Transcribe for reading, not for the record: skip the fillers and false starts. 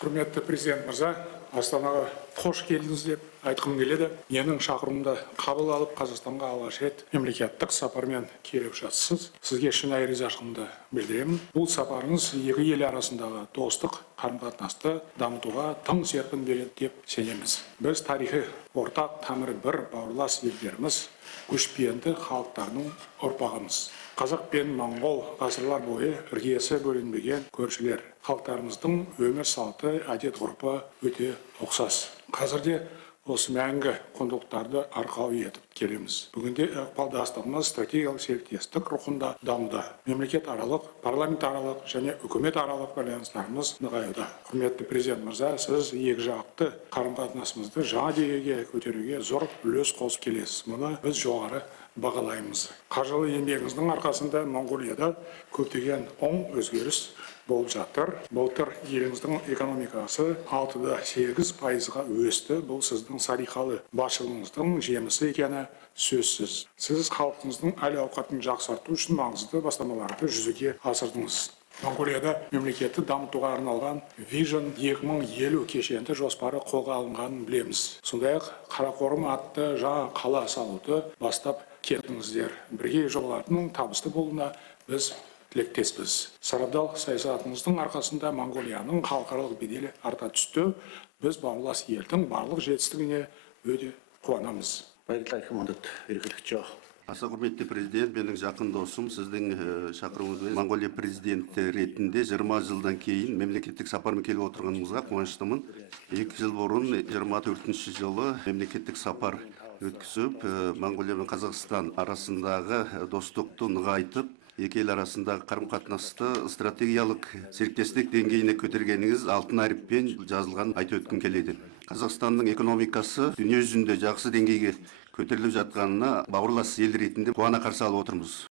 Құрметті президент мырза, Астанаға қош келдіңіз деп айтқым келеді. Менің шақыруымды қабыл алып, Қазақстанға алғаш рет мемлекеттік сапармен келіп жатсыз. Сізге шынайы ризашылығымды білдіремін. Бұл сапарыңыз екі ел арасындағы достық қарым-қатынасты дамытуға тың серпін береді деп сенеміз. Біз тарихи ортақ тамыры бір бауырлас елдеріміз, көшпенді халықтардың ұрпағымыз. Қазақ пен моңғол ғасырлар бойы іргесі бөлінбеген көршілер. Халықтарымыздың өмір салты, әдет-ғұрпы өте ұқсас. Қазірде осы мәңгі құндылықтарды арқау етіп келеміз. Бүгінде ықпалдастығымыз стратегиялық серіктестік рухында дамуда. Мемлекет аралық, парламент аралық және үкімет аралық байланыстарымыз нығаюда. Құрметті президент мырза, сіз екіжақты қарым-қатынасымызды жаңа деңгейге көтеруге зор үлес қосып келесіз. Мұны біз жоғары бағалаймыз. Қажырлы еңбегіңіздің арқасында Моңғолияда көптеген оң өзгеріс болып жатыр. Былтыр еліміздің экономикасы 6,8%-ға өсті. Бұл сіздің салиқалы басшылығыңыздың жемісі екені сөзсіз. Сіз халқыңыздың әл-ауқатын жақсарту үшін маңызды бастамаларды жүзеге асырдыңыз. Моңғолияда мемлекетті дамытуға арналған Vision 2050 кешенді жоспары қолға алынғанын білеміз. Сондай-ақ Қарақорым атты жаңа қала салуды бастап кеттіңіздер. Бірге жобалардың табысты болуына біз тілектеспіз. Сарабдал саясатыңыздың арқасында Моңғолияның халықаралық беделі арта түсті. Біз бауырлас елдің барлық жетістігіне өте қуанамыз. Аса құрметті президент, менің жақын досым, сіздің шақыруыңызбен Моңғолия президенті ретінде 20 жылдан кейін мемлекеттік сапармен келіп отырғанымызға қуаныштымын. 2 жыл бұрын 24 жылы мемлекеттік сапар өткізіп, Моңғолия мен Қазақстан арасындағы достықты нығайтып, екі ел арасындағы қарым-қатынасты стратегиялық серіктестік деңгейіне көтергеніңіз алтын әріппен жазылған айтып өткім келеді. Қазақстанның экономикасы дүние жүзінде жақсы деңгейге көтеріліп жатқанына бауырлас ел ретінде қуана қарсы алып отырмыз.